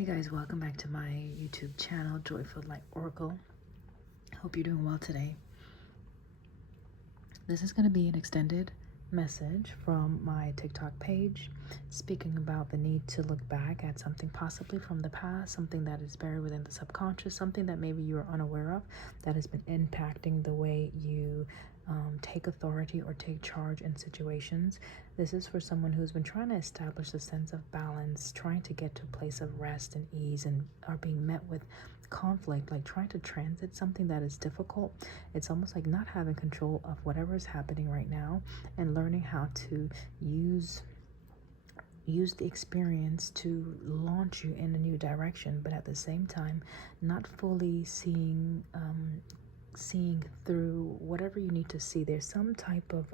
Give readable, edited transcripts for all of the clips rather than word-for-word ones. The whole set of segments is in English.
Hey guys, welcome back to my YouTube channel, Joyful Light Oracle. Hope you're doing well today. This is going to be an extended message from my TikTok page, speaking about the need to look back at something possibly from the past, something that is buried within the subconscious, something that maybe you are unaware of that has been impacting the way you take authority or take charge in situations. This is for someone who's been trying to establish a sense of balance, trying to get to a place of rest and ease, and are being met with conflict, like trying to transit something that is difficult. It's almost like not having control of whatever is happening right now and learning how to use the experience to launch you in a new direction, but at the same time not fully seeing through whatever you need to see. There's some type of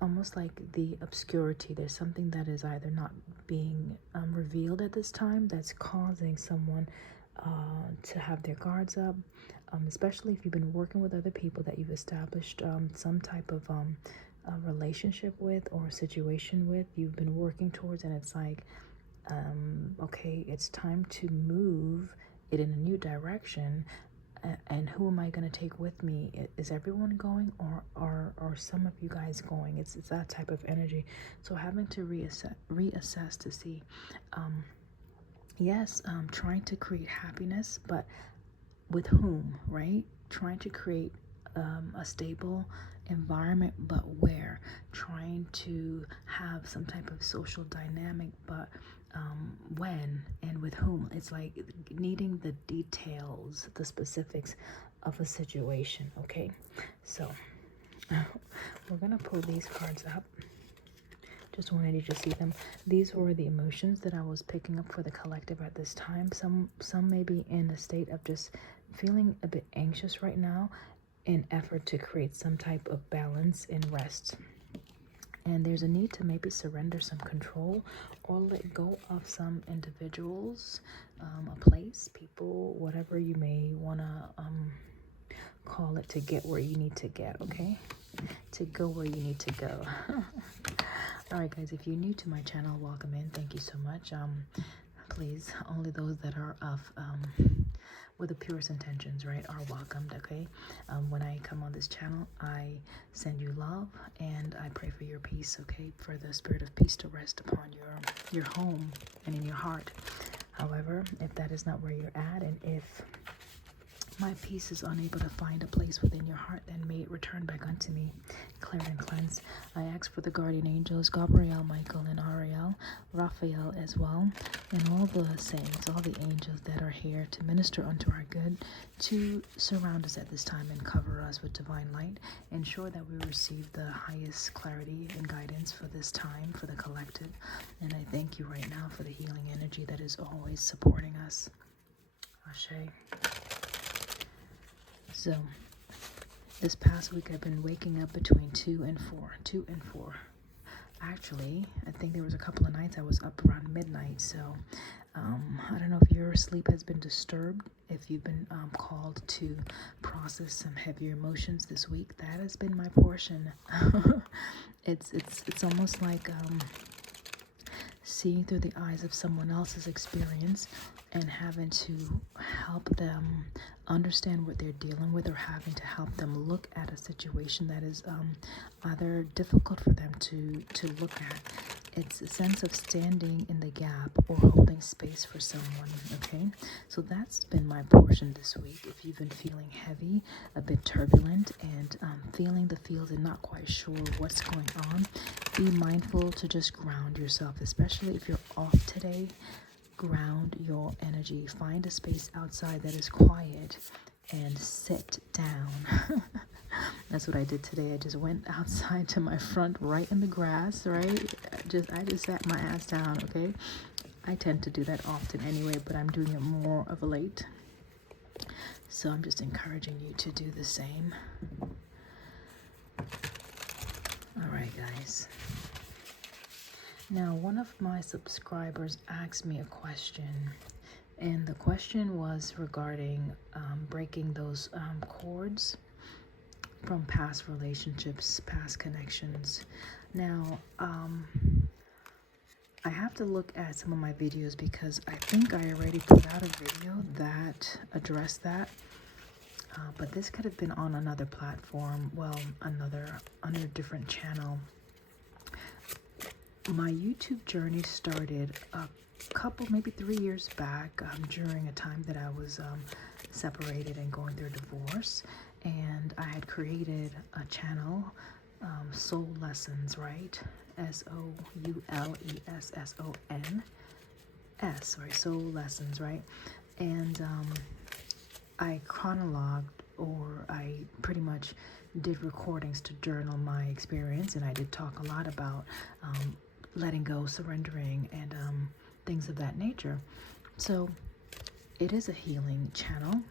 almost like the obscurity. There's something that is either not being revealed at this time that's causing someone to have their guards up, especially if you've been working with other people that you've established some type of a relationship with or situation with, you've been working towards, and it's like okay, it's time to move it in a new direction. And who am I going to take with me? Is everyone going, or are some of you guys going? It's that type of energy. So having to reassess to see, yes, trying to create happiness, but with whom, right? Trying to create a stable environment, but where? Trying to have some type of social dynamic, but when and with whom? It's like needing the details, the specifics of a situation. Okay, so we're gonna pull these cards up. Just wanted you to see them. These were the emotions that I was picking up for the collective at this time. Some may be in a state of just feeling a bit anxious right now, in effort to create some type of balance and rest. And there's a need to maybe surrender some control or let go of some individuals, a place, people, whatever you may want to call it, to get where you need to get, okay? To go where you need to go. All right, guys, if you're new to my channel, welcome in. Thank you so much. Please, only those that are of with the purest intentions, right, are welcomed, okay? When I come on this channel, I send you love and I pray for your peace, okay? For the spirit of peace to rest upon your home and in your heart. However, if that is not where you're at, and if my peace is unable to find a place within your heart, then may it return back unto me, cleared and cleansed. I ask for the guardian angels, Gabriel, Michael, and Ariel, Raphael as well, and all the saints, all the angels that are here to minister unto our good, to surround us at this time and cover us with divine light. Ensure that we receive the highest clarity and guidance for this time, for the collective. And I thank you right now for the healing energy that is always supporting us. Ashe. So, this past week I've been waking up between 2 and 4. Actually, I think there was a couple of nights I was up around midnight. So, I don't know if your sleep has been disturbed, if you've been called to process some heavier emotions this week. That has been my portion. It's almost like seeing through the eyes of someone else's experience and having to help them understand what they're dealing with, or having to help them look at a situation that is either difficult for them to look at. It's a sense of standing in the gap or holding space for someone, okay? So that's been my portion this week. If you've been feeling heavy, a bit turbulent, and feeling the feels and not quite sure what's going on, be mindful to just ground yourself, especially if you're off today. Ground your energy. Find a space outside that is quiet and sit down. That's what I did today. I just went outside to my front, right in the grass, right? I just sat my ass down, okay? I tend to do that often anyway, but I'm doing it more of a late. So I'm just encouraging you to do the same. All right, guys. Now, one of my subscribers asked me a question, and the question was regarding breaking those cords from past relationships, past connections. Now, I have to look at some of my videos because I think I already put out a video that addressed that. But this could have been on another platform, well, on a different channel. My YouTube journey started a couple, maybe 3 years back, during a time that I was separated and going through a divorce. And I had created a channel, Soul Lessons, right? SOULESSONS, right? Soul Lessons, right? And I chronologued, or I pretty much did recordings to journal my experience, and I did talk a lot about letting go, surrendering, and things of that nature. So it is a healing channel.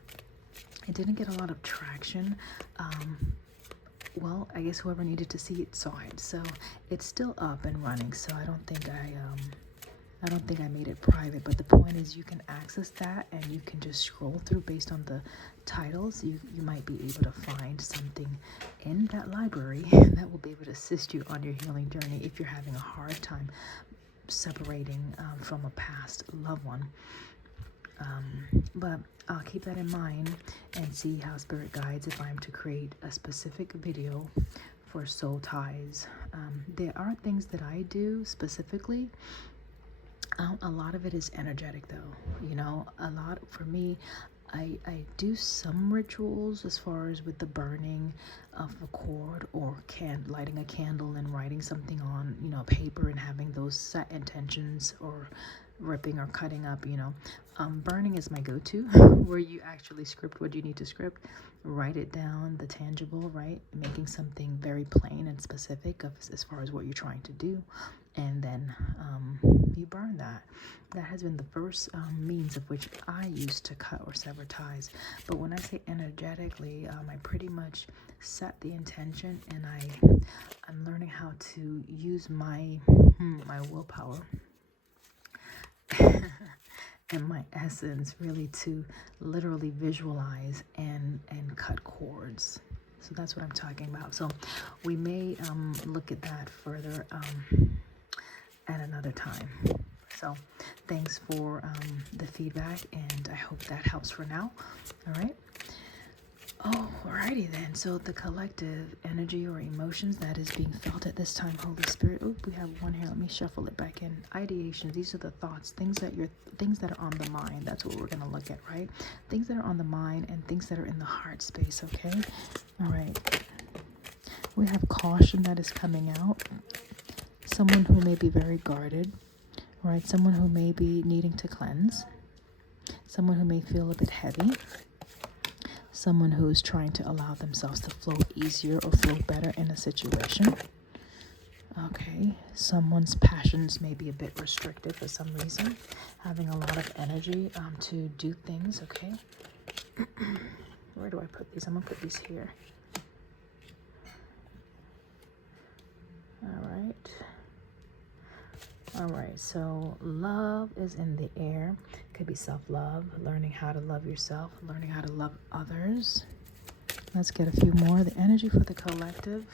It didn't get a lot of traction. Well, I guess whoever needed to see it saw it. So it's still up and running. So I don't think I made it private, but the point is you can access that and you can just scroll through based on the titles. You might be able to find something in that library that will be able to assist you on your healing journey if you're having a hard time separating from a past loved one. But I'll keep that in mind and see how Spirit guides if I'm to create a specific video for soul ties. There are things that I do specifically. A lot of it is energetic though, you know, a lot for me. I do some rituals as far as with the burning of a cord or lighting a candle and writing something on, you know, paper and having those set intentions, or ripping or cutting up, you know. Burning is my go-to where you actually script what you need to script, write it down, the tangible, right? Making something very plain and specific as far as what you're trying to do. And then you burn that. That has been the first means of which I use to cut or sever ties. But when I say energetically, I pretty much set the intention, and I'm learning how to use my willpower and my essence really to literally visualize and cut cords. So that's what I'm talking about. So we may look at that further at another time. So thanks for the feedback, and I hope that helps for now. All right. Oh, alrighty then. So the collective energy or emotions that is being felt at this time, Holy Spirit. Oh, we have one here. Let me shuffle it back in. Ideations. These are the thoughts, things that are on the mind. That's what we're gonna look at, right? Things that are on the mind and things that are in the heart space. Okay. All right. We have caution that is coming out. Someone who may be very guarded, right? Someone who may be needing to cleanse. Someone who may feel a bit heavy. Someone who is trying to allow themselves to flow easier or flow better in a situation. Okay, someone's passions may be a bit restricted for some reason, having a lot of energy to do things. Okay, where do I put these? I'm gonna put these here. All right, so love is in the air. Could be self-love, learning how to love yourself, learning how to love others. Let's get a few more. The energy for the collective.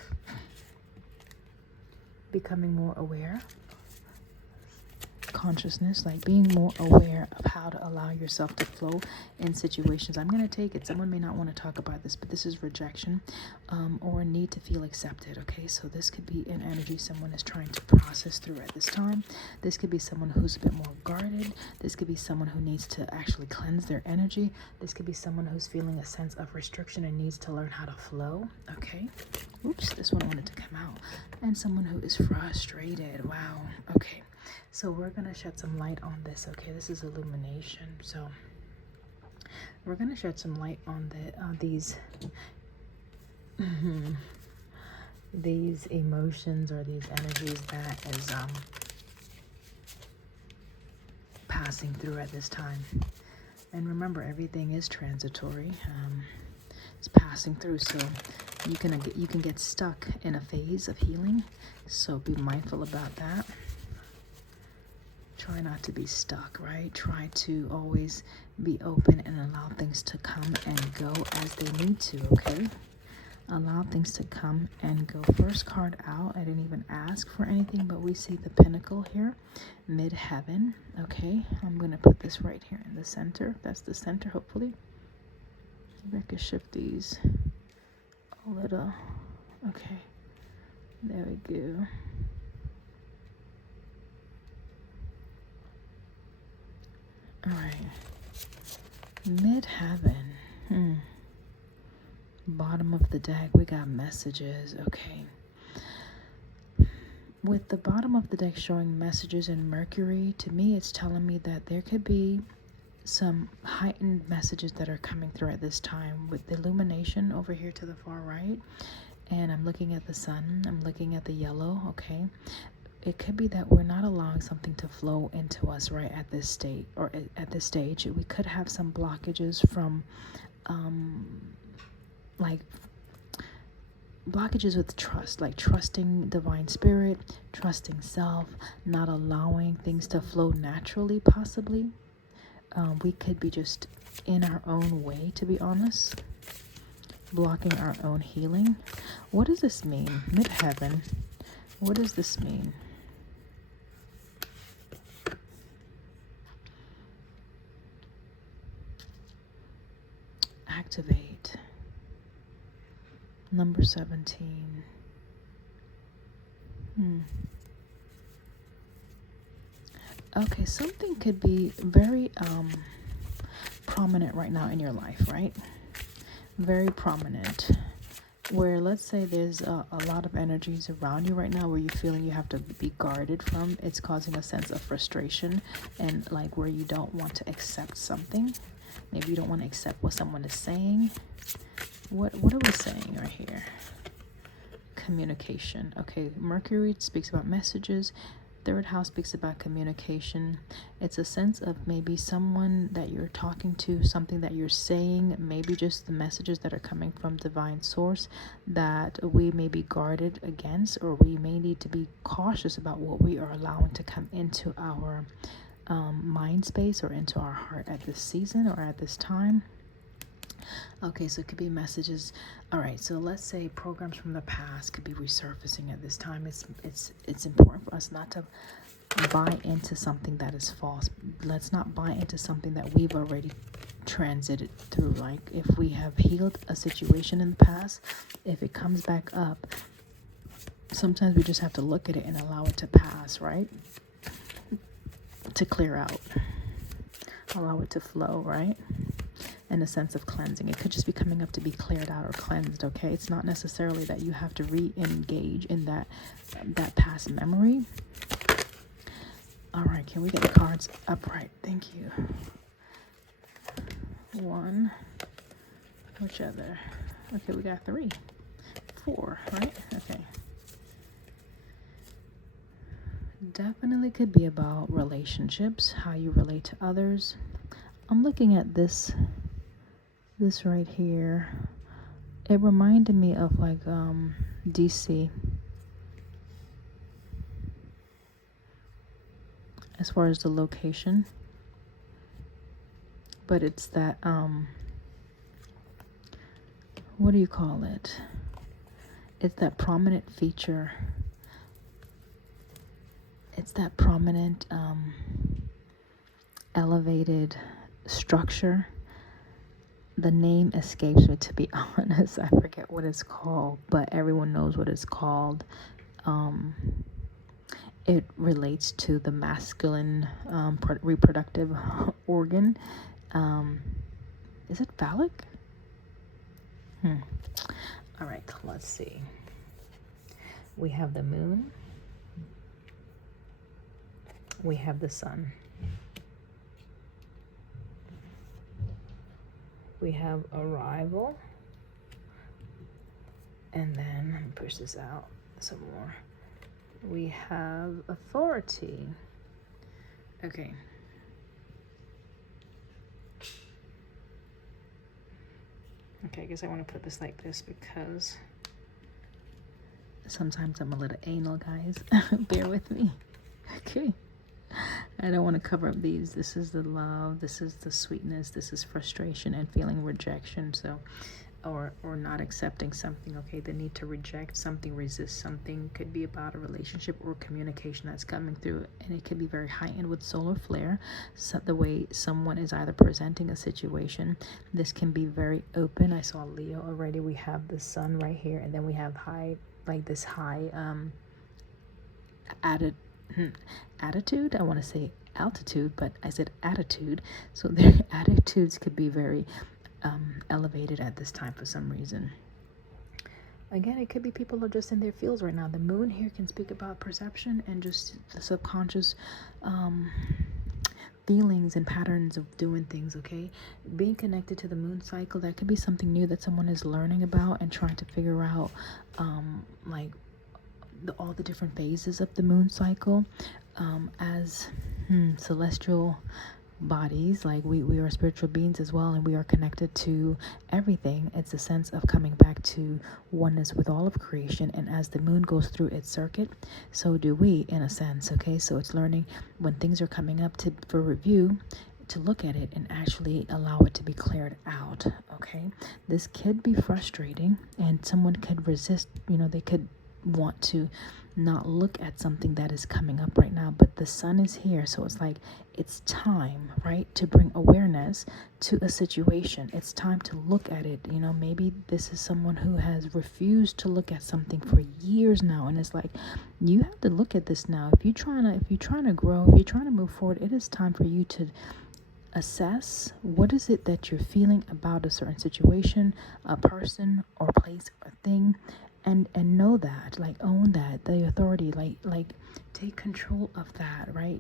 Becoming more aware. Consciousness, like being more aware of how to allow yourself to flow in situations. I'm going to take it. Someone may not want to talk about this, but this is rejection or need to feel accepted. Okay, so this could be an energy someone is trying to process through at this time. This could be someone who's a bit more guarded. This could be someone who needs to actually cleanse their energy. This could be someone who's feeling a sense of restriction and needs to learn how to flow. Okay, oops, this one wanted to come out. And someone who is frustrated. Wow. Okay. So we're going to shed some light on this, okay? This is illumination. So we're going to shed some light on these emotions or these energies that is passing through at this time. And remember, everything is transitory. It's passing through, so you can get stuck in a phase of healing. So be mindful about that. Try not to be stuck, right? Try to always be open and allow things to come and go as they need to, okay? Allow things to come and go. First card out, I didn't even ask for anything, but we see the pinnacle here, mid-heaven. Okay, I'm going to put this right here in the center. That's the center, hopefully. Maybe I can shift these a little. Okay, there we go. All right, mid-heaven. Bottom of the deck, we got messages. Okay, with the bottom of the deck showing messages in Mercury, to me it's telling me that there could be some heightened messages that are coming through at this time, with the illumination over here to the far right. And I'm looking at the sun, I'm looking at the yellow. Okay, it could be that we're not allowing something to flow into us right at this state, or at this stage. We could have some blockages from like blockages with trust, like trusting divine spirit, trusting self, not allowing things to flow naturally, possibly. We could be just in our own way, to be honest, blocking our own healing. What does this mean? Mid-heaven, what does this mean? Activate. Number 17. Okay, something could be very prominent right now in your life, right? Very prominent. Where, let's say there's a lot of energies around you right now where you're feeling you have to be guarded from. It's causing a sense of frustration, and like where you don't want to accept something. Maybe you don't want to accept what someone is saying. What are we saying right here? Communication. Okay, Mercury speaks about messages. Third house speaks about communication. It's a sense of maybe someone that you're talking to, something that you're saying, maybe just the messages that are coming from divine source that we may be guarded against, or we may need to be cautious about what we are allowing to come into our mind space or into our heart at this season or at this time. Okay, so it could be messages. All right, so let's say programs from the past could be resurfacing at this time. It's important for us not to buy into something that is false. Let's not buy into something that we've already transited through. Like if we have healed a situation in the past, if it comes back up, sometimes we just have to look at it and allow it to pass, right? To clear out. Allow it to flow, right? And a sense of cleansing. It could just be coming up to be cleared out or cleansed. Okay, it's not necessarily that you have to re-engage in that past memory. All right, can we get the cards upright? Thank you. One, which other? Okay, we got 3, 4, right? Okay. Definitely could be about relationships, how you relate to others. I'm looking at this right here. It reminded me of like DC, as far as the location, but it's that what do you call it? It's that prominent feature. It's that prominent elevated structure. The name escapes me, to be honest. I forget what it's called, but everyone knows what it's called. It relates to the masculine reproductive organ. Is it phallic? All right, let's see. We have the moon. We have the sun. We have arrival. And then, let me push this out some more. We have authority. Okay. Okay, I guess I want to put this like this because sometimes I'm a little anal, guys. Bear with me. Okay. I don't want to cover up these. This is the love. This is the sweetness. This is frustration and feeling rejection. So or not accepting something, okay? The need to reject something, resist something, could be about a relationship or communication that's coming through, and it could be very heightened with solar flare. So the way someone is either presenting a situation, this can be very open. I saw Leo already. We have the sun right here, and then we have high, like this high attitude. I want to say altitude, but I said attitude. So their attitudes could be very elevated at this time for some reason. Again, it could be people are just in their fields right now. The moon here can speak about perception and just the subconscious feelings and patterns of doing things, okay? Being connected to the moon cycle, that could be something new that someone is learning about and trying to figure out like all the different phases of the moon cycle as celestial bodies. Like we are spiritual beings as well, and we are connected to everything. It's a sense of coming back to oneness with all of creation, and as the moon goes through its circuit, so do we, in a sense, okay? So it's learning when things are coming up for review, to look at it and actually allow it to be cleared out, okay? This could be frustrating, and someone could resist, they could want to not look at something that is coming up right now, but the sun is here, so it's like it's time, right, to bring awareness to a situation. It's time to look at it. Maybe this is someone who has refused to look at something for years now, and it's like you have to look at this now. If you're trying to grow, if you're trying to move forward, it is time for you to assess what is it that you're feeling about a certain situation, a person or place or thing, and know that, like, own that, the authority, like take control of that, right?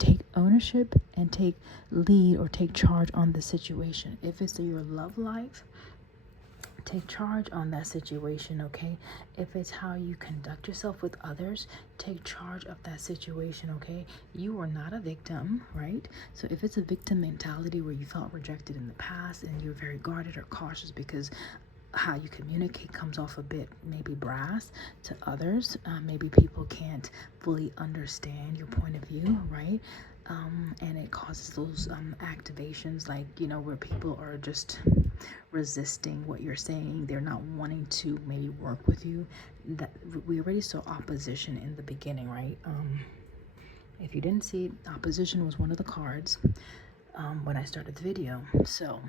Take ownership and take lead or take charge on the situation. If it's your love life, take charge on that situation, okay? If it's how you conduct yourself with others, take charge of that situation, okay? You are not a victim, right? So if it's a victim mentality where you felt rejected in the past and you're very guarded or cautious because how you communicate comes off a bit maybe brass to others, maybe people can't fully understand your point of view, right? And it causes those activations, like, where people are just resisting what you're saying. They're not wanting to maybe work with you. That we already saw opposition in the beginning, right? If you didn't see it, opposition was one of the cards when I started the video. So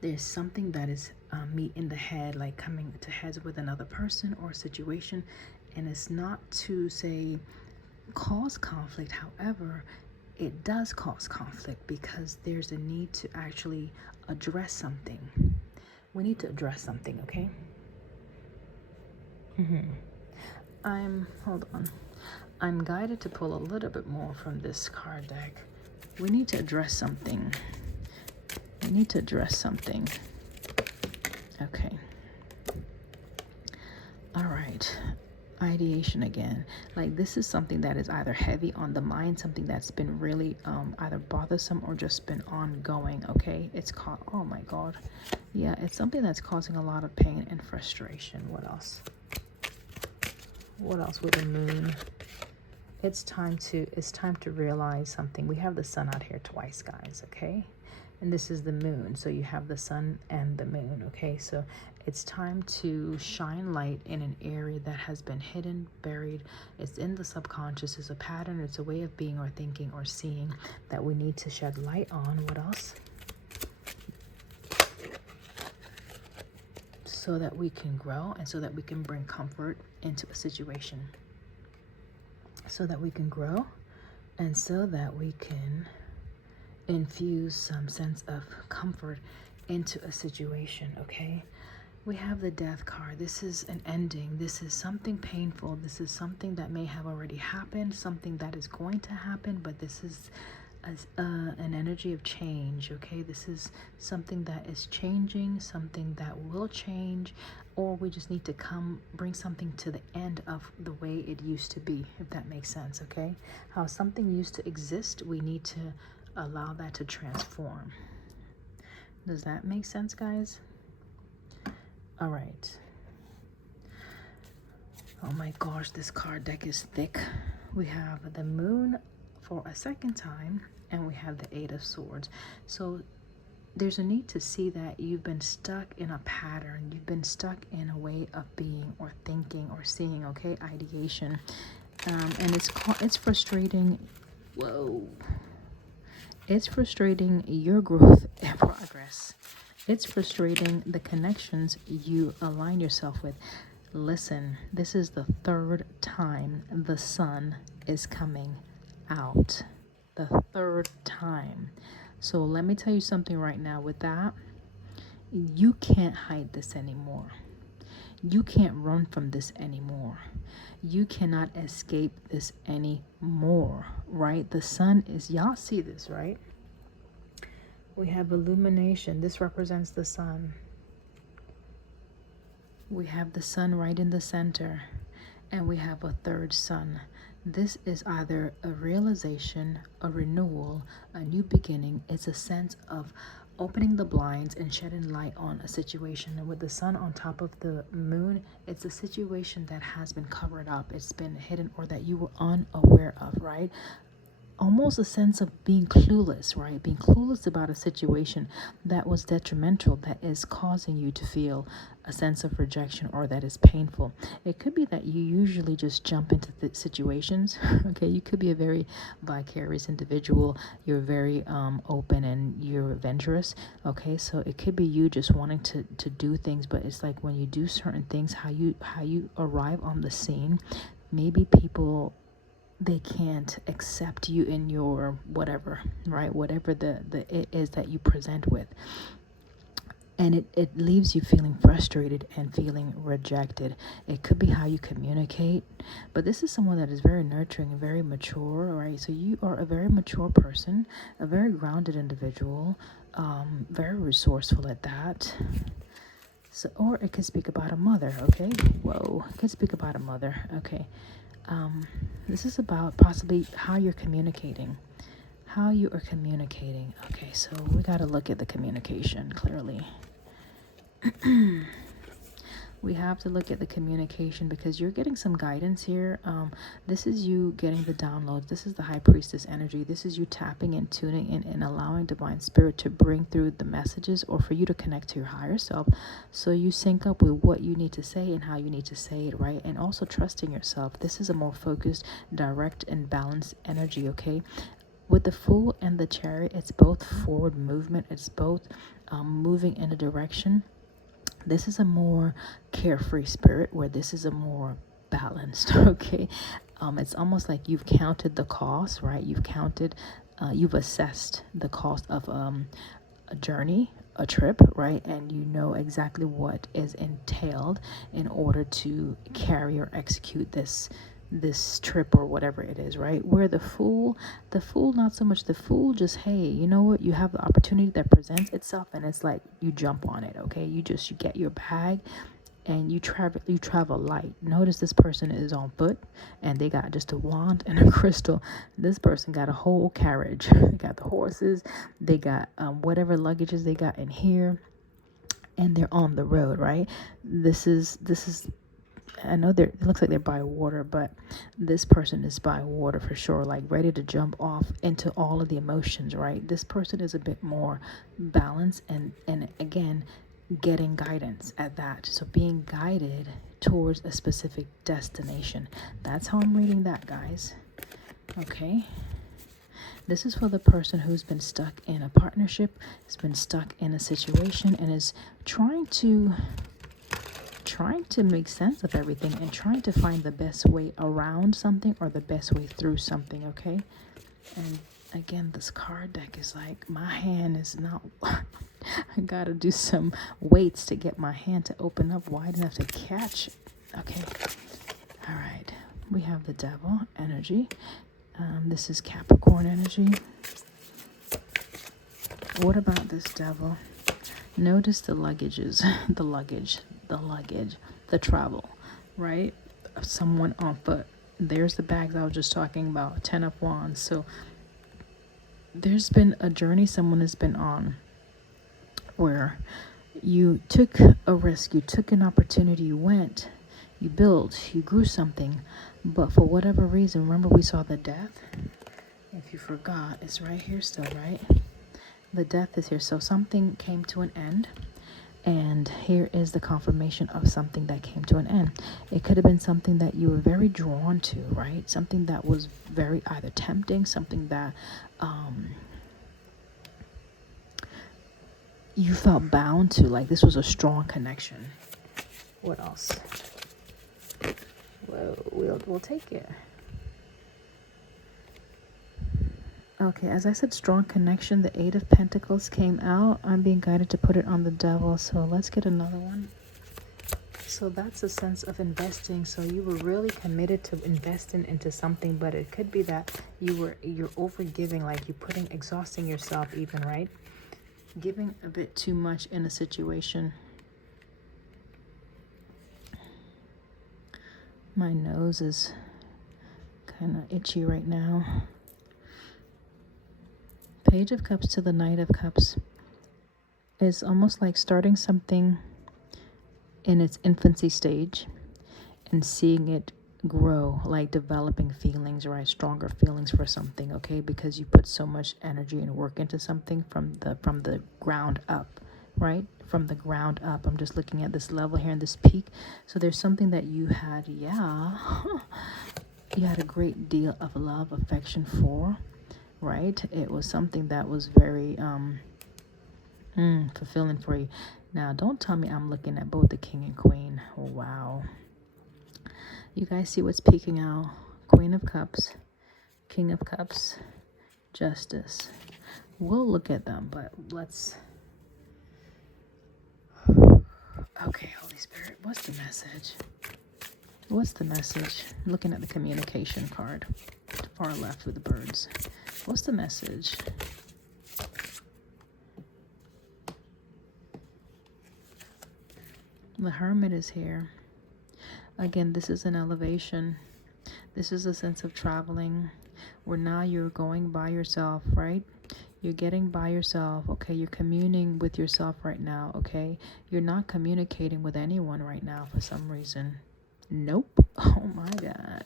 there's something that is meet in the head, like coming to heads with another person or situation, and it's not to say cause conflict. However, it does cause conflict because there's a need to actually address something. We need to address something, okay? Hold on. I'm guided to pull a little bit more from this card deck. We need to address something. We need to address something. Okay. All right. Ideation again. Like, this is something that is either heavy on the mind, something that's been really either bothersome or just been ongoing, okay? It's called, oh my God. Yeah, it's something that's causing a lot of pain and frustration. What else? What else with the moon? It's time to realize something. We have the sun out here twice, guys, okay? And this is the moon, so you have the sun and the moon, okay? So it's time to shine light in an area that has been hidden, buried. It's in the subconscious. It's a pattern. It's a way of being or thinking or seeing that we need to shed light on. What else? So that we can grow and so that we can bring comfort into a situation. So that we can grow and so that we can infuse some sense of comfort into a situation, okay? We have the Death card. This is an ending. This is something painful. This is something that may have already happened, something that is going to happen, but this is an energy of change, okay? This is something that is changing, something that will change, or we just need to bring something to the end of the way it used to be, if that makes sense, okay? How something used to exist, we need to allow that to transform. Does that make sense, guys? All right. Oh my gosh, this card deck is thick. We have the moon for a second time, and we have the Eight of Swords. So there's a need to see that you've been stuck in a pattern. You've been stuck in a way of being or thinking or seeing, okay? Ideation. And it's frustrating. Whoa. It's frustrating your growth and progress. It's frustrating the connections you align yourself with. Listen, this is the third time the sun is coming out. The third time. So let me tell you something right now with that. You can't hide this anymore. You can't run from this anymore. You cannot escape this anymore, right? The sun is, y'all see this, right? We have illumination. This represents the sun. We have the sun right in the center, and we have a third sun. This is either a realization, a renewal, a new beginning. It's a sense of opening the blinds and shedding light on a situation. And with the sun on top of the moon, it's a situation that has been covered up. It's been hidden, or that you were unaware of, right? Almost a sense of being clueless, right? Being clueless about a situation that was detrimental, that is causing you to feel a sense of rejection, or that is painful. It could be that you usually just jump into the situations. Okay, you could be a very vicarious individual. You're very open and you're adventurous. Okay, so it could be you just wanting to do things, but it's like when you do certain things, how you arrive on the scene, maybe people, they can't accept you in your whatever, right? Whatever the it is that you present with. And it leaves you feeling frustrated and feeling rejected. It could be how you communicate, but this is someone that is very nurturing and very mature, right? So you are a very mature person, a very grounded individual, very resourceful at that. So, or it could speak about a mother, okay? Whoa, it could speak about a mother, okay? This is about possibly how you're communicating. How you are communicating. Okay, so we got to look at the communication clearly. We have to look at the communication, because you're getting some guidance here. This is you getting the downloads. This is the high priestess energy. This is you tapping and tuning in and allowing divine spirit to bring through the messages, or for you to connect to your higher self, so you sync up with what you need to say and how you need to say it, right? And also trusting yourself. This is a more focused, direct, and balanced energy, okay? With the Fool and the Chariot, it's both forward movement. It's both moving in a direction. This is a more carefree spirit, where this is a more balanced, okay? It's almost like you've counted the cost, right? You've assessed the cost of a journey, a trip, right? And you know exactly what is entailed in order to carry or execute this trip, or whatever it is, right? Where the fool, not so much the fool, just, hey, you know what, you have the opportunity that presents itself, and it's like you jump on it, okay? You get your bag and you travel light. Notice this person is on foot, and they got just a wand and a crystal. This person got a whole carriage. They got the horses, they got whatever luggages they got in here, and they're on the road, right? This is I know it looks like they're by water, but this person is by water for sure, like ready to jump off into all of the emotions, right? This person is a bit more balanced, and again, getting guidance at that. So being guided towards a specific destination. That's how I'm reading that, guys. Okay. This is for the person who's been stuck in a partnership, has been stuck in a situation, and is trying to make sense of everything, and trying to find the best way around something, or the best way through something, okay? And again, this card deck is like, my hand is not I gotta do some weights to get my hand to open up wide enough to catch. Okay, all right, we have the Devil energy. This is Capricorn energy. What about this Devil? Notice the luggages, the travel, right? Someone on foot. There's the bags I was just talking about, 10 of Wands. So there's been a journey someone has been on, where you took a risk, you took an opportunity, you went, you built, you grew something, but for whatever reason, remember we saw the Death? If you forgot, it's right here still, right? The Death is here. So something came to an end. And here is the confirmation of something that came to an end. It could have been something that you were very drawn to, right? Something that was very either tempting, something that you felt bound to. Like this was a strong connection. What else? Well, we'll take it. Okay, as I said, strong connection. The Eight of Pentacles came out. I'm being guided to put it on the Devil. So let's get another one. So that's a sense of investing. So you were really committed to investing into something, but it could be that you're over giving, like you're exhausting yourself even, right? Giving a bit too much in a situation. My nose is kind of itchy right now. Page of Cups to the Knight of Cups is almost like starting something in its infancy stage and seeing it grow, like developing feelings, right? Stronger feelings for something, okay? Because you put so much energy and work into something from the ground up, right? From the ground up. I'm just looking at this level here and this peak. So there's something that you had, you had a great deal of love, affection for, right? It was something that was very fulfilling for you. Now, don't tell me I'm looking at both the King and Queen. Oh, wow. You guys see what's peeking out? Queen of Cups, King of Cups, Justice. We'll look at them, but let's... Okay, Holy Spirit, what's the message? What's the message? I'm looking at the communication card. Far left with the birds. What's the message? The Hermit is here. Again, this is an elevation. This is a sense of traveling where now you're going by yourself, right? You're getting by yourself, okay? You're communing with yourself right now, okay? You're not communicating with anyone right now for some reason. Nope. Oh my God.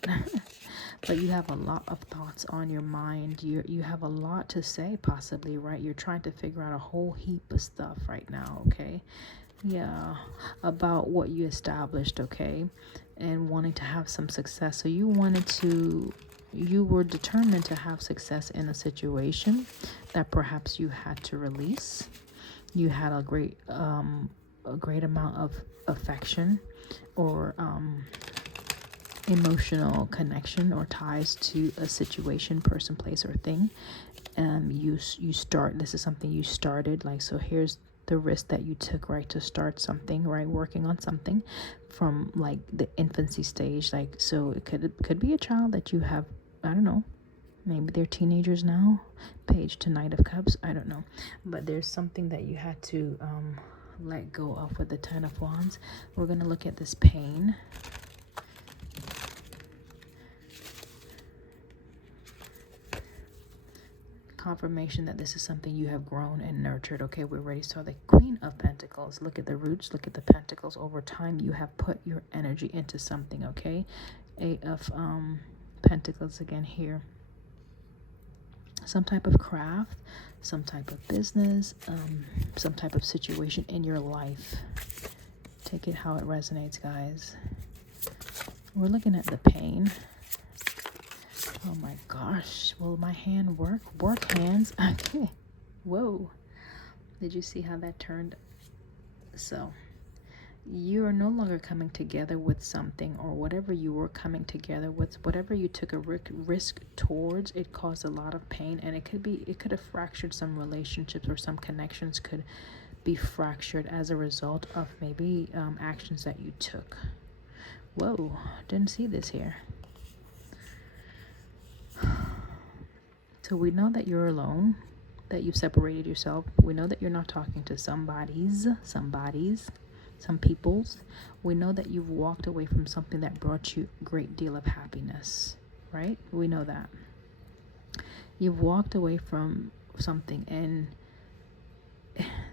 But you have a lot of thoughts on your mind. You have a lot to say possibly, right? You're trying to figure out a whole heap of stuff right now, okay? Yeah, about what you established, okay? And wanting to have some success. So you were determined to have success in a situation that perhaps you had to release. You had a great amount of affection or emotional connection or ties to a situation, person, place, or thing. This is something you started, like, so here's the risk that you took, right, to start something, right, working on something from like the infancy stage. Like, so it could be a child that you have, I don't know, maybe they're teenagers now. Page to Knight of Cups, I don't know, but there's something that you had to let go of with the Ten of Wands. We're going to look at this pain. Confirmation that this is something you have grown and nurtured. Okay, we already saw the Queen of Pentacles. Look at the roots, look at the pentacles. Over time you have put your energy into something, okay? Eight of Pentacles again here. Some type of craft, some type of business, some type of situation in your life. Take it how it resonates, guys. We're looking at the pain. Oh my gosh, will my hand work? Work, hands. Okay. Whoa. Did you see how that turned? So you are no longer coming together with something, or whatever you were coming together with, whatever you took a risk towards, it caused a lot of pain, and it could have fractured some relationships, or some connections could be fractured as a result of maybe actions that you took. Whoa, didn't see this here. So we know that you're alone, that you've separated yourself. We know that you're not talking to some peoples. We know that you've walked away from something that brought you a great deal of happiness, right? We know that. You've walked away from something, and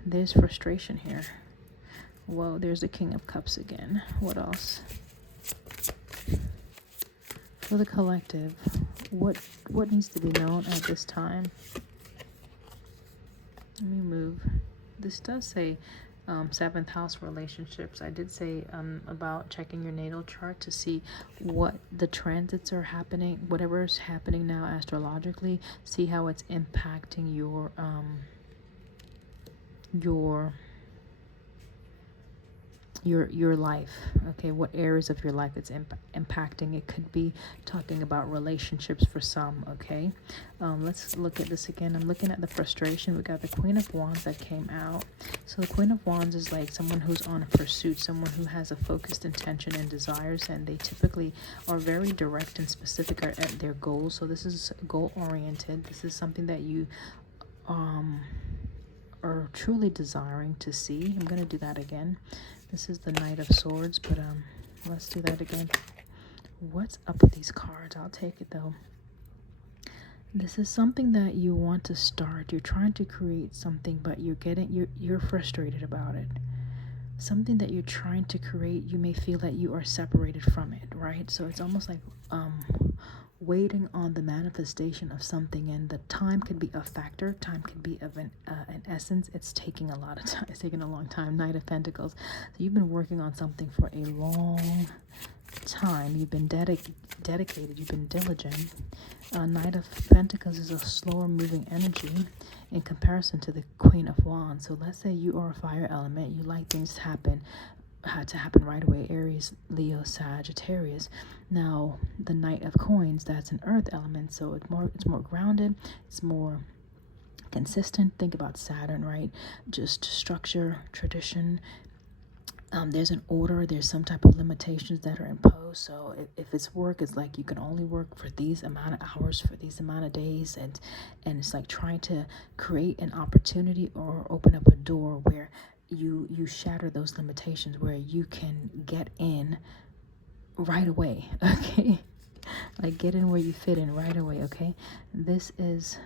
there's frustration here. Whoa, there's the King of Cups again. What else? For the collective, what needs to be known at this time? Let me move. This does say seventh house relationships. I did say about checking your natal chart to see what the transits are happening, whatever is happening now astrologically. See how it's impacting your your life. Okay, what areas of your life it's impacting. It could be talking about relationships for some. Okay, let's look at this again. I'm looking at the frustration. We got the Queen of Wands that came out. So the Queen of Wands is like someone who's on a pursuit, someone who has a focused intention and desires, and they typically are very direct and specific at their goals. So this is goal oriented. This is something that you are truly desiring to see. I'm going to do that again. This is the Knight of Swords, but let's do that again. What's up with these cards? I'll take it though. This is something that you want to start. You're trying to create something, but you're frustrated about it. Something that you're trying to create, you may feel that you are separated from it, right? So it's almost like waiting on the manifestation of something, and the time could be a factor. Time could be of an essence. It's taking a lot of time. It's taking a long time. Knight of Pentacles. So you've been working on something for a long time. You've been dedicated. You've been diligent. Knight of Pentacles is a slower moving energy in comparison to the Queen of Wands. So let's say you are a fire element. You like things to happen right away. Aries, Leo, Sagittarius. Now the Knight of Coins, that's an earth element, so it's more grounded, it's more consistent. Think about Saturn, right? Just structure, tradition. There's an order, there's some type of limitations that are imposed. So if it's work, it's like you can only work for these amount of hours for these amount of days, and it's like trying to create an opportunity or open up a door where you shatter those limitations, where you can get in right away. Okay, like get in where you fit in right away. Okay, this is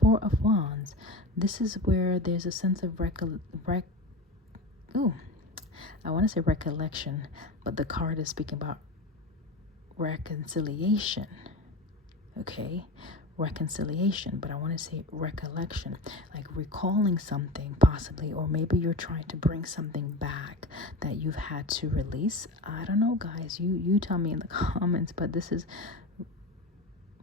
Four of Wands. This is where there's a sense of I want to say recollection, but the card is speaking about reconciliation. Okay, reconciliation, but I want to say recollection, like recalling something possibly, or maybe you're trying to bring something back that you've had to release. I don't know, guys. You tell me in the comments, but this is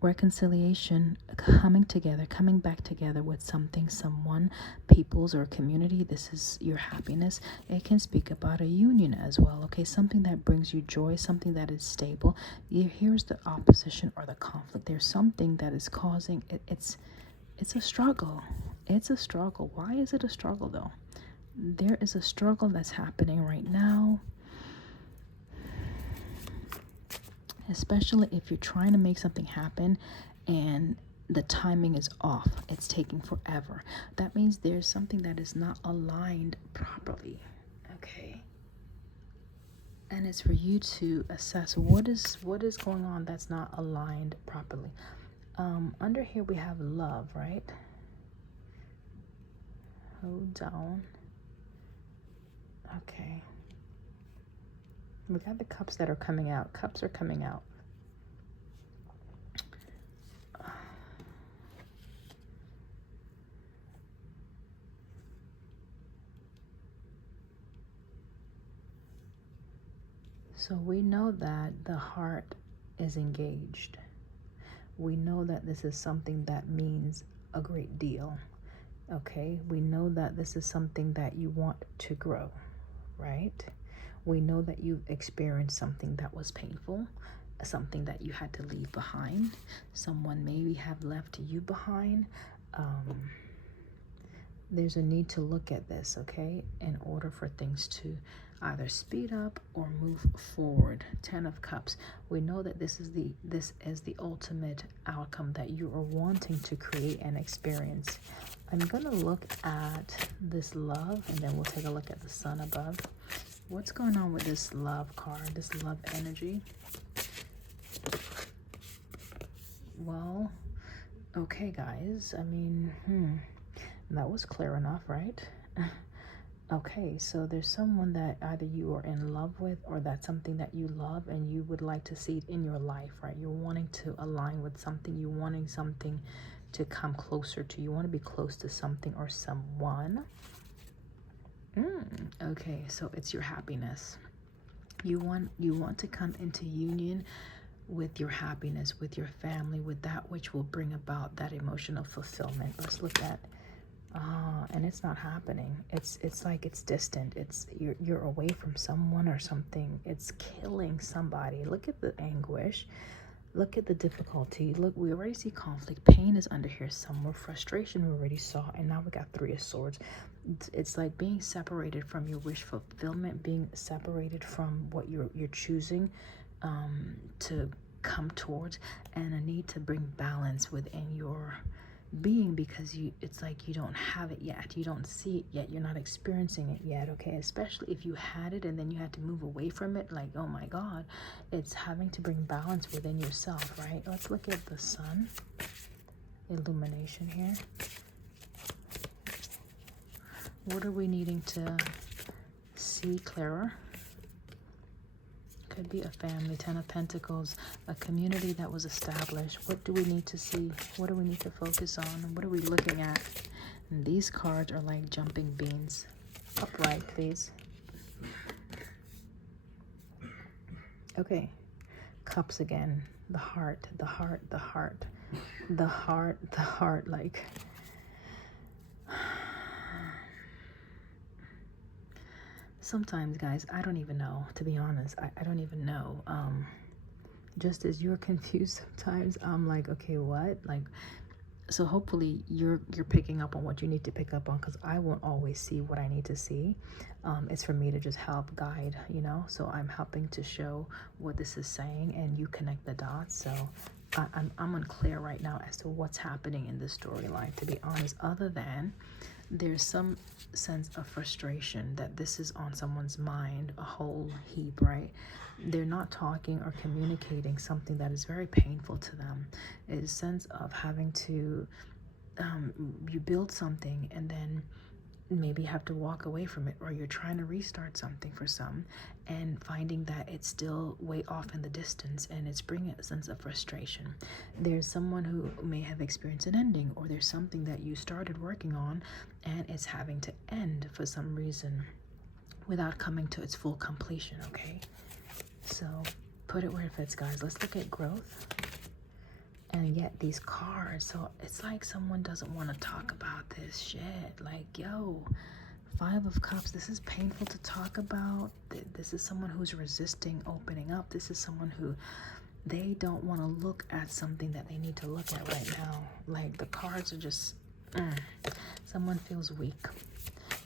reconciliation, coming back together with something, someone, people's, or community. This is your happiness. It can speak about a union as well. Okay, something that brings you joy, something that is stable. Here's the opposition or the conflict. There's something that is causing it. It's a struggle. It's a struggle. Why is it a struggle though? There is a struggle that's happening right now, especially if you're trying to make something happen and the timing is off. It's taking forever. That means there's something that is not aligned properly. Okay, and it's for you to assess what is going on that's not aligned properly. Under here we have love, right? Hold down. Okay, we got the cups that are coming out. Cups are coming out. So we know that the heart is engaged. We know that this is something that means a great deal. Okay, we know that this is something that you want to grow, right? We know that you've experienced something that was painful, something that you had to leave behind. Someone maybe have left you behind. There's a need to look at this, okay, in order for things to either speed up or move forward. 10 of Cups. We know that this is the ultimate outcome that you are wanting to create and experience. I'm gonna look at this love, and then we'll take a look at the sun above. What's going on with this love card, this love energy? Well, okay, guys. I mean, that was clear enough, right? Okay, so there's someone that either you are in love with, or that's something that you love and you would like to see it in your life, right? You're wanting to align with something. You're wanting something to come closer to you. You want to be close to something or someone. Okay, so it's your happiness. You want to come into union with your happiness, with your family, with that which will bring about that emotional fulfillment. Let's look at and it's not happening. It's like it's distant. It's you're away from someone or something. It's killing somebody. Look at the anguish. Look at the difficulty. Look, we already see conflict. Pain is under here somewhere. Frustration we already saw, and now we got Three of Swords. It's like being separated from your wish fulfillment, being separated from what you're choosing to come towards, and a need to bring balance within your being, because it's like you don't have it yet, you don't see it yet, you're not experiencing it yet. Okay, especially if you had it and then you had to move away from it, like, oh my God, it's having to bring balance within yourself, right? Let's look at the sun illumination here. What are we needing to see clearer? Could be a family. 10 of Pentacles, a community that was established. What do we need to see? What do we need to focus on? What are we looking at? And these cards are like jumping beans. Upright, please. Okay, Cups again. The heart, the heart, the heart, the heart, the heart, like sometimes, guys, I don't even know, to be honest. I don't even know. Just as you're confused sometimes, I'm like, okay, what? Like, so hopefully you're picking up on what you need to pick up on, because I won't always see what I need to see. It's for me to just help guide, you know? So I'm helping to show what this is saying, and you connect the dots. So I'm unclear right now as to what's happening in this storyline, to be honest, other than there's some sense of frustration that this is on someone's mind, a whole heap, right? They're not talking or communicating something that is very painful to them. It's a sense of having to, you build something and then maybe have to walk away from it, or you're trying to restart something for some and finding that it's still way off in the distance, and it's bringing a sense of frustration. There's someone who may have experienced an ending, or there's something that you started working on and it's having to end for some reason without coming to its full completion. Okay, so put it where it fits, guys. Let's look at growth. And yet these cards, so it's like someone doesn't want to talk about this shit. Like, yo, 5 of Cups, this is painful to talk about. This is someone who's resisting opening up. This is someone who, they don't want to look at something that they need to look at right now. Like, the cards are just, someone feels weak.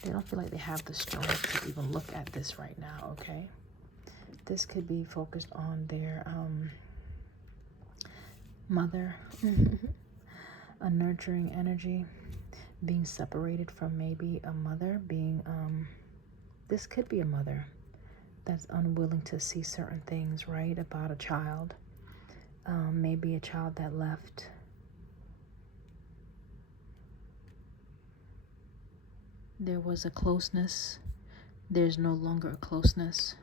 They don't feel like they have the strength to even look at this right now, okay? This could be focused on their, mother, a nurturing energy, being separated from maybe a mother, being this could be a mother that's unwilling to see certain things, right, about a child. Maybe a child that left. There was a closeness. There's no longer a closeness.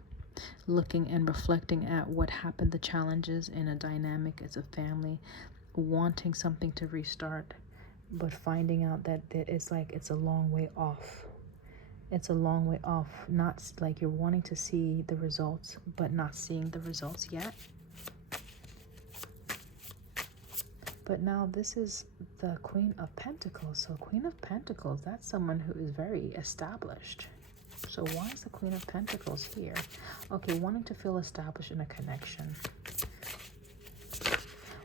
Looking and reflecting at what happened, the challenges in a dynamic as a family, wanting something to restart, but finding out that it's like it's a long way off. It's a long way off. Not like you're wanting to see the results, but not seeing the results yet. But now this is the Queen of Pentacles. So Queen of Pentacles, that's someone who is very established. So why is the Queen of Pentacles here? Okay, wanting to feel established in a connection.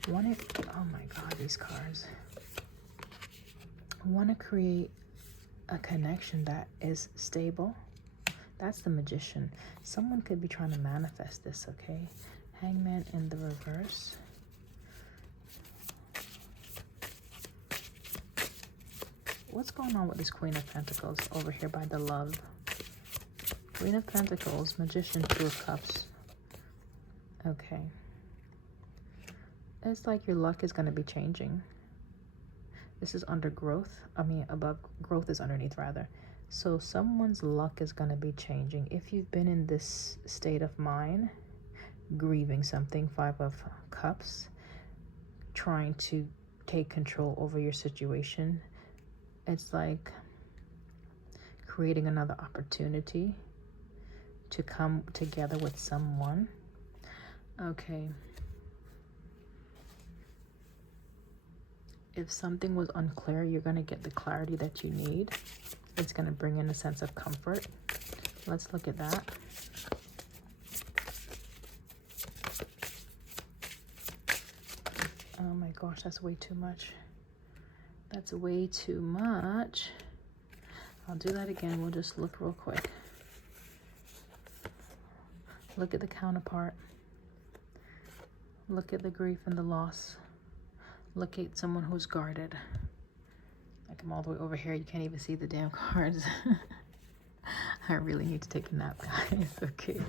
Wanting, oh my God, these cards. Want to create a connection that is stable. That's the Magician. Someone could be trying to manifest this, okay? Hangman in the reverse. What's going on with this Queen of Pentacles over here by the Love? Queen of Pentacles, Magician, 2 of Cups. Okay. It's like your luck is going to be changing. This is under growth. I mean, above, growth is underneath, rather. So someone's luck is going to be changing. If you've been in this state of mind, grieving something, 5 of Cups, trying to take control over your situation. It's like creating another opportunity to come together with someone. Okay. If something was unclear, you're going to get the clarity that you need. It's going to bring in a sense of comfort. Let's look at that. Oh my gosh, that's way too much. That's way too much. I'll do that again. We'll just look real quick. Look at the counterpart. Look at the grief and the loss. Look at someone who's guarded. Like, I'm all the way over here. You can't even see the damn cards. I really need to take a nap, guys. Okay.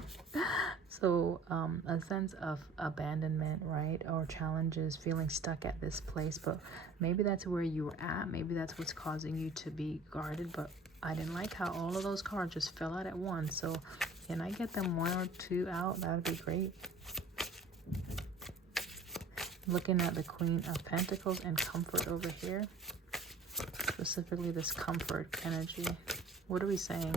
So a sense of abandonment, right? Or challenges, feeling stuck at this place. But maybe that's where you were at. Maybe that's what's causing you to be guarded. But I didn't like how all of those cards just fell out at once. So can I get them one or two out? That would be great. Looking at the Queen of Pentacles and comfort over here. Specifically this comfort energy. What are we saying?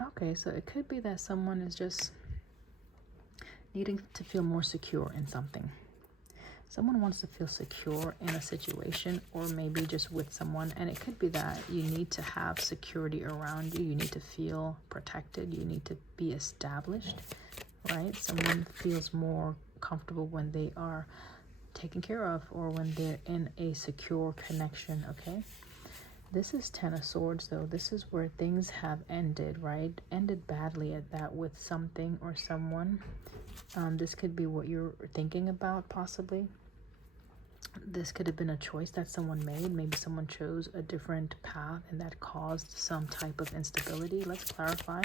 Okay, so it could be that someone is just needing to feel more secure in something. Someone wants to feel secure in a situation, or maybe just with someone. And it could be that you need to have security around you. You need to feel protected. You need to be established, right? Someone feels more comfortable when they are taken care of, or when they're in a secure connection, okay? This is Ten of Swords, though. This is where things have ended, right? Ended badly at that with something or someone. This could be what you're thinking about, possibly. This could have been a choice that someone made. Maybe someone chose a different path and that caused some type of instability. Let's clarify.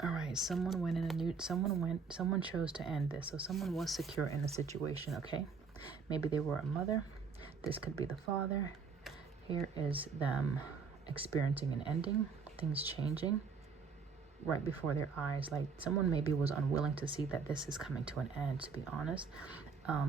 All right, someone went in a new, someone chose to end this. So someone was secure in a situation, okay? Maybe they were a mother. This could be the father. Here is them experiencing an ending, things changing right before their eyes. Like, someone maybe was unwilling to see that this is coming to an end, to be honest.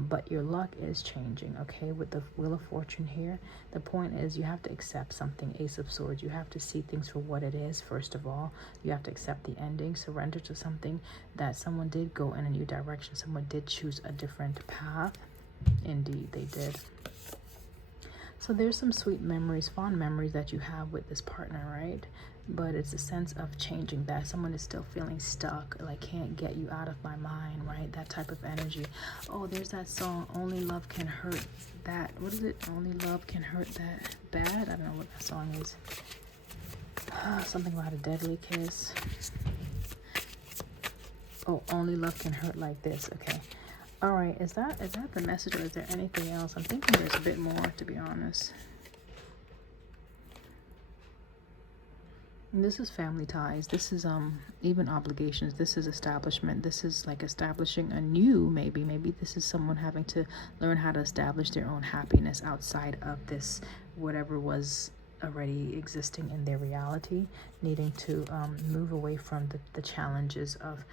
But your luck is changing, okay? With the Wheel of Fortune here, the point is you have to accept something. Ace of Swords, you have to see things for what it is. First of all, you have to accept the ending, surrender to something, that someone did go in a new direction. Someone did choose a different path. Indeed, they did. So there's some sweet memories, fond memories that you have with this partner, right? But it's a sense of changing that. Someone is still feeling stuck, like, can't get you out of my mind, right? That type of energy. Oh, there's that song, Only Love Can Hurt That. What is it? Only Love Can Hurt That Bad? I don't know what that song is. Something about a deadly kiss. Oh, only love can hurt like this. Okay. All right. Is that the message, or is there anything else? I'm thinking there's a bit more, to be honest. And this is family ties. This is even obligations. This is establishment. This is like establishing a new, maybe this is someone having to learn how to establish their own happiness outside of this, whatever was already existing in their reality, needing to move away from the challenges of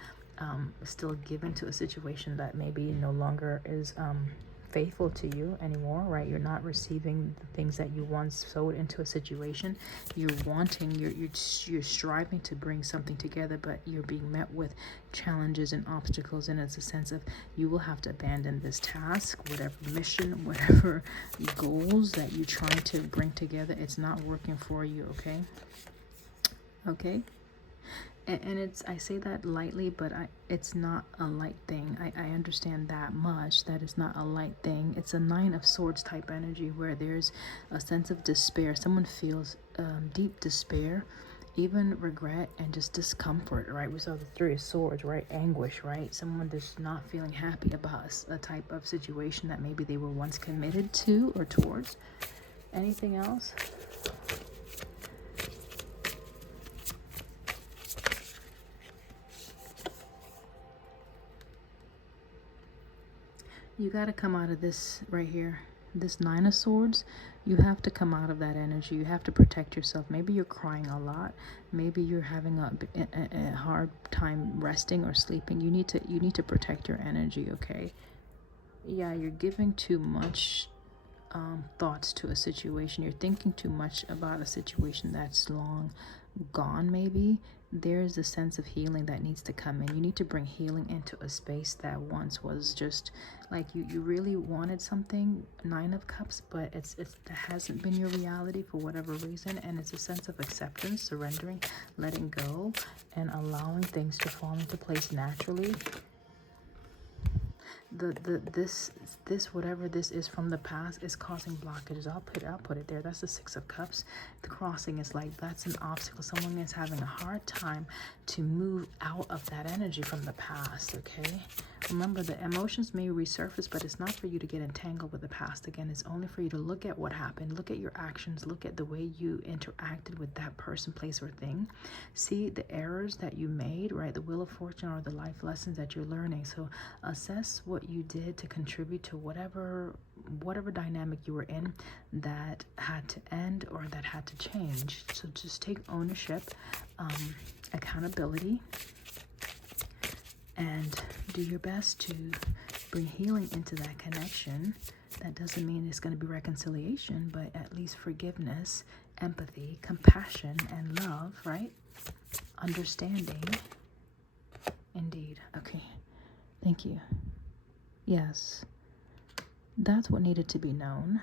still given to a situation that maybe no longer is faithful to you anymore, right? You're not receiving the things that you once sowed into a situation. You're wanting, you're striving to bring something together, but you're being met with challenges and obstacles, and it's a sense of you will have to abandon this task, whatever mission, whatever goals that you're trying to bring together. It's not working for you, okay? Okay? And it's, I say that lightly, but it's not a light thing. I understand that much, that it's not a light thing. It's a Nine of Swords type energy where there's a sense of despair. Someone feels deep despair, even regret, and just discomfort, right? We saw the Three of Swords, right? Anguish, right? Someone just not feeling happy about a type of situation that maybe they were once committed to or towards. Anything else? You got to come out of this right here. This Nine of Swords, you have to come out of that energy. You have to protect yourself. Maybe you're crying a lot. Maybe you're having a hard time resting or sleeping. You need to protect your energy, okay? Yeah, you're giving too much thoughts to a situation. You're thinking too much about a situation that's long gone. Maybe there's a sense of healing that needs to come in. You need to bring healing into a space that once was just like you really wanted something, Nine of Cups, but it hasn't been your reality for whatever reason, and it's a sense of acceptance, surrendering, letting go, and allowing things to fall into place naturally. This whatever this is from the past is causing blockages. I'll put it there. That's the Six of Cups. The crossing is like, that's an obstacle. Someone is having a hard time to move out of that energy from the past, okay? Remember, the emotions may resurface, but it's not for you to get entangled with the past again. It's only for you to look at what happened, look at your actions, look at the way you interacted with that person, place, or thing. See the errors that you made, right? The Wheel of Fortune, or the life lessons that you're learning. So assess what you did to contribute to whatever dynamic you were in that had to end or that had to change. So just take ownership, accountability, and do your best to bring healing into that connection. That doesn't mean it's going to be reconciliation, but at least forgiveness, empathy, compassion, and love, right? Understanding. Indeed. Okay. Thank you. Yes. That's what needed to be known.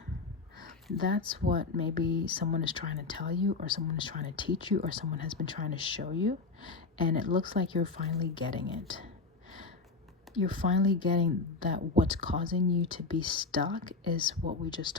That's what maybe someone is trying to tell you, or someone is trying to teach you, or someone has been trying to show you. And it looks like you're finally getting it. You're finally getting that what's causing you to be stuck is what we just